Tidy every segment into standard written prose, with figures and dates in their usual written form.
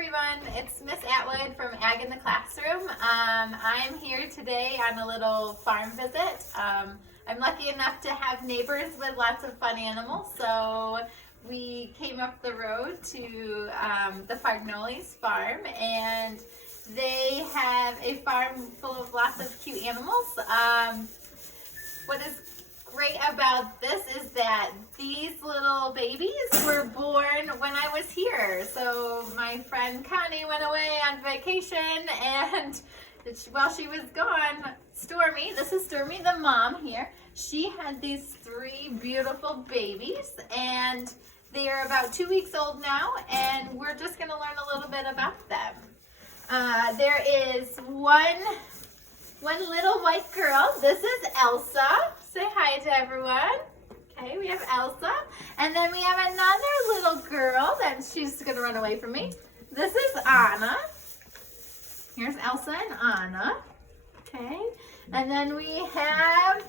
everyone, it's Miss Atwood from Ag in the Classroom. I'm here today on a little farm visit. I'm lucky enough to have neighbors with lots of fun animals, so we came up the road to the Fargnoli's farm, and they have a farm full of lots of cute animals. What is great about this is that these little babies were born when I was here. So my friend Connie went away on vacation, and while she was gone, Stormy, this is Stormy the mom here, she had these three beautiful babies, and they are about 2 weeks old now, and we're just going to learn a little bit about them. There is one little white girl. This is Elsa. Say hi to everyone. Okay, we have Elsa. And then we have another little girl that she's going to run away from me. This is Anna. Here's Elsa and Anna. Okay. And then we have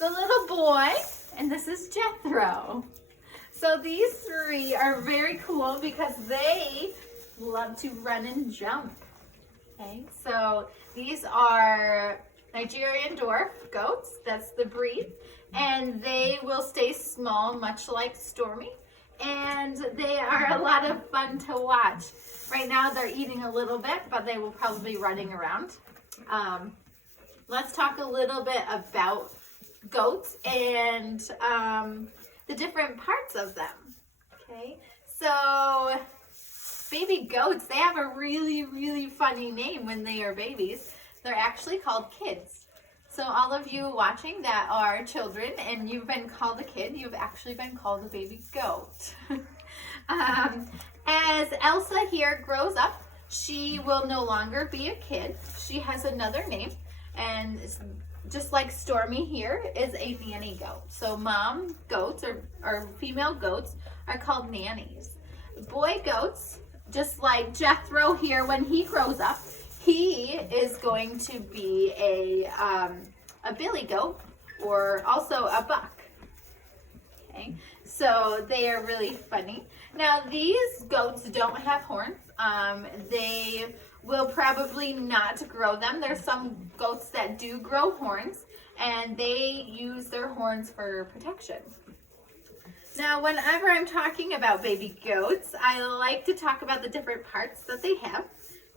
the little boy, and this is Jethro. So these three are very cool because they love to run and jump. Okay, so these are Nigerian dwarf goats, that's the breed, and they will stay small, much like Stormy, and they are a lot of fun to watch. Right now they're eating a little bit, but they will probably be running around. Let's talk a little bit about goats and the different parts of them. Okay, so baby goats, they have a really funny name when they are babies. They're actually called kids. So all of you watching that are children and you've been called a kid, you've actually been called a baby goat. As Elsa here grows up, she will no longer be a kid. She has another name, and just like Stormy here is a nanny goat. So mom goats or female goats are called nannies. Boy goats, just like Jethro here, when he grows up, he is going to be a billy goat, or also a buck. Okay, so they are really funny. Now these goats don't have horns. They will probably not grow them. There's some goats that do grow horns, and they use their horns for protection. Now, whenever I'm talking about baby goats, I like to talk about the different parts that they have,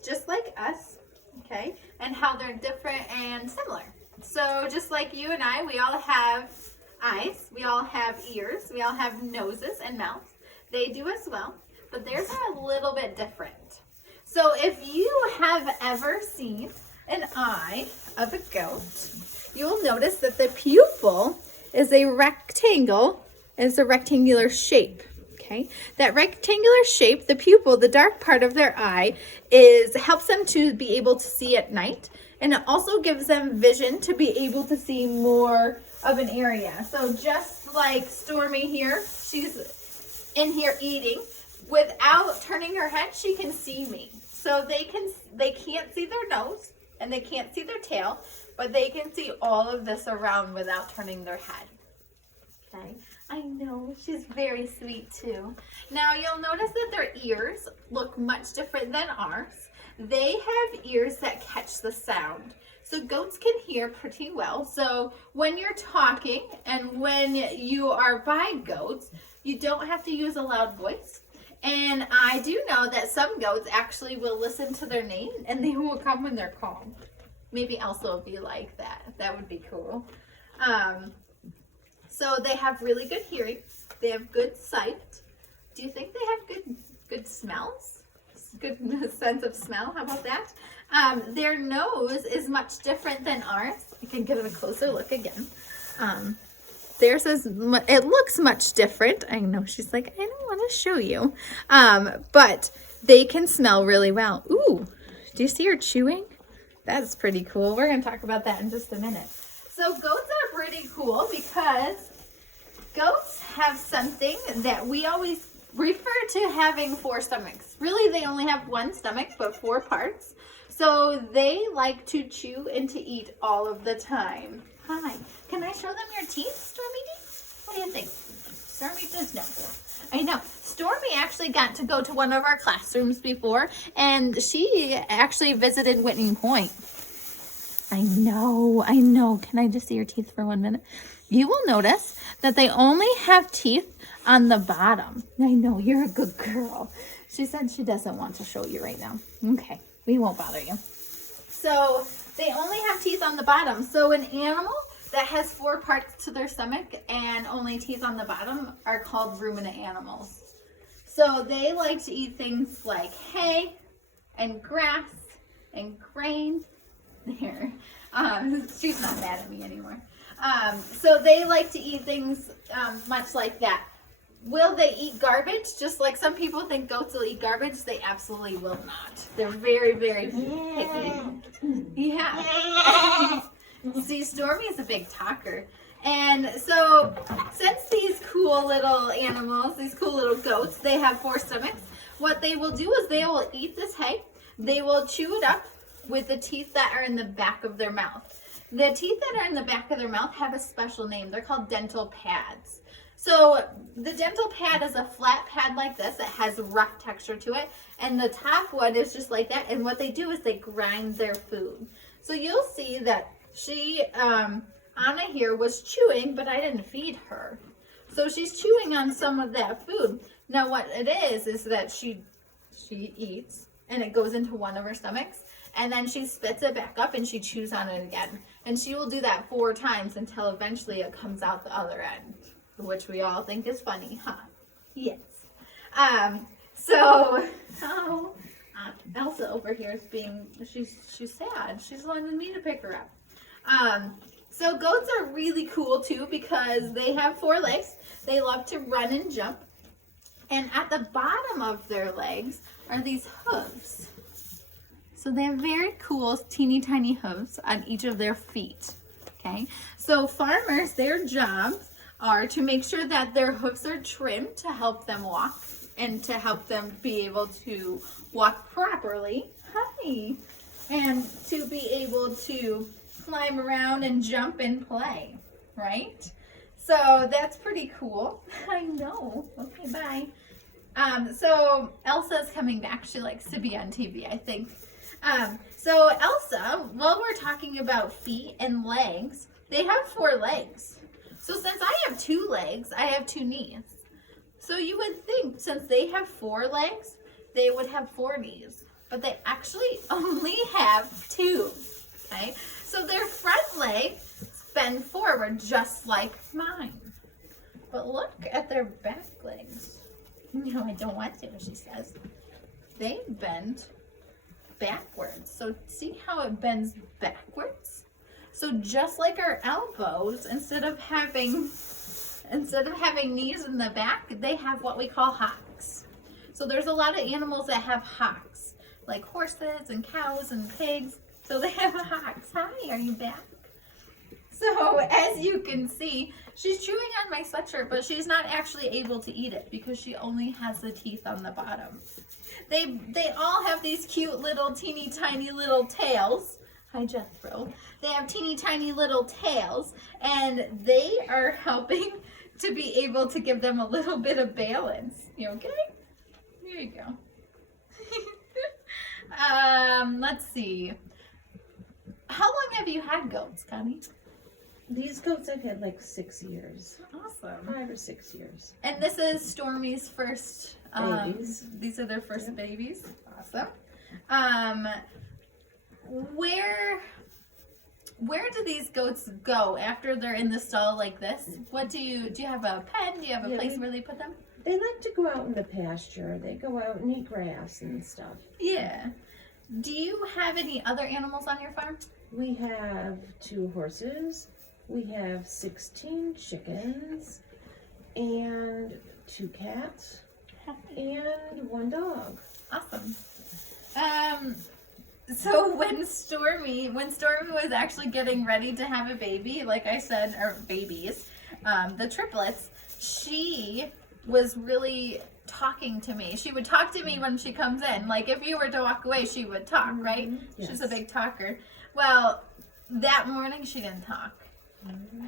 just like us, okay, and how they're different and similar. So just like you and I, we all have eyes, we all have ears, we all have noses and mouths. They do as well, but theirs are a little bit different. So if you have ever seen an eye of a goat, you'll notice that the pupil is a rectangle. It's a rectangular shape, okay? That rectangular shape, the pupil, the dark part of their eye, helps them to be able to see at night, and it also gives them vision to be able to see more of an area. So just like Stormy here, she's in here eating. Without turning her head, she can see me. So they can't see their nose and they can't see their tail, but they can see all of this around without turning their head. Okay, I know, she's very sweet too. Now you'll notice that their ears look much different than ours. They have ears that catch the sound. So goats can hear pretty well. So when you're talking and when you are by goats, you don't have to use a loud voice. And I do know that some goats actually will listen to their name and they will come when they're calm. Maybe Elsa will be like that. That would be cool. So they have really good hearing. They have good sight. Do you think they have good smells? Good sense of smell. How about that? Their nose is much different than ours. I can give it a closer look again. Theirs is, it looks much different. I know, she's like, I don't want to show you. But they can smell really well. Ooh, do you see her chewing? That's pretty cool. We're going to talk about that in just a minute. So goats are pretty cool because goats have something that we always refer to having 4 stomachs. Really, they only have 1 stomach, but 4 parts. So they like to chew and to eat all of the time. Hi, can I show them your teeth, Stormy? What do you think? Stormy does know. I know. Stormy actually got to go to one of our classrooms before, and she actually visited Whitney Point. I know. Can I just see your teeth for 1 minute? You will notice that they only have teeth on the bottom. I know, you're a good girl. She said she doesn't want to show you right now. Okay, we won't bother you. So they only have teeth on the bottom. So an animal that has 4 parts to their stomach and only teeth on the bottom are called ruminant animals. So they like to eat things like hay and grass and grain. There. She's not mad at me anymore. So they like to eat things much like that. Will they eat garbage? Just like some people think goats will eat garbage, they absolutely will not. They're very, very picky. Yeah. See, Stormy is a big talker. And so since these cool little animals, these cool little goats, they have 4 stomachs, what they will do is they will eat this hay. They will chew it up with the teeth that are in the back of their mouth. The teeth that are in the back of their mouth have a special name. They're called dental pads. So the dental pad is a flat pad like this. It has a rough texture to it. And the top one is just like that. And what they do is they grind their food. So you'll see that she, Anna here was chewing, but I didn't feed her. So she's chewing on some of that food. Now what it is that she eats and it goes into one of her stomachs. And then she spits it back up and she chews on it again. And she will do that 4 times until eventually it comes out the other end, which we all think is funny, huh? Yes. Elsa over here is being, she's sad. She's wanting me to pick her up. So goats are really cool too because they have 4 legs. They love to run and jump. And at the bottom of their legs are these hooves. So they have very cool, teeny tiny hooves on each of their feet, okay? So farmers, their jobs are to make sure that their hooves are trimmed to help them walk and to help them be able to walk properly. Hi. And to be able to climb around and jump and play, right? So that's pretty cool. I know. Okay, bye. So Elsa's coming back. She likes to be on TV, I think. So Elsa, while we're talking about feet and legs, they have 4 legs. So since I have 2 legs, I have 2 knees. So you would think since they have 4 legs, they would have 4 knees, but they actually only have 2, okay? So their front legs bend forward just like mine. But look at their back legs. No, I don't want to, she says. They bend backwards. So see how it bends backwards? So just like our elbows, instead of having knees in the back, they have what we call hocks. So there's a lot of animals that have hocks, like horses and cows and pigs. So they have hocks. Hi, are you back? So as you can see, she's chewing on my sweatshirt, but she's not actually able to eat it because she only has the teeth on the bottom. They all have these cute little teeny tiny little tails. Hi, Jethro. They have teeny tiny little tails, and they are helping to be able to give them a little bit of balance. You okay? Here you go. Let's see. How long have you had goats, Connie? These goats I've had like 6 years. Awesome. 5 or 6 years. And this is Stormy's first babies. These are their first babies. Awesome. Where do these goats go after they're in the stall like this? What do you have a pen? Do you have a place where they put them? They like to go out in the pasture. They go out and eat grass and stuff. Yeah. Do you have any other animals on your farm? We have 2 horses. We have 16 chickens and 2 cats and 1 dog. Awesome. So when Stormy was actually getting ready to have a baby, like I said, or babies, the triplets, she was really talking to me. She would talk to me when she comes in. Like if you were to walk away, she would talk, right? Yes. She's a big talker. Well, that morning she didn't talk.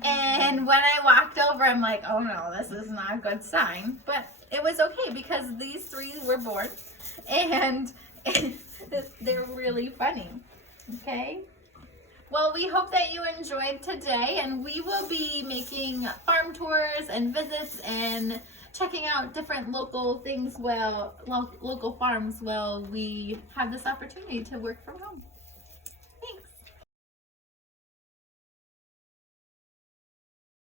And when I walked over, I'm like, oh no, this is not a good sign. But it was okay because these three were born and they're really funny. Okay? Well, we hope that you enjoyed today, and we will be making farm tours and visits and checking out different local things local farms while we have this opportunity to work from home.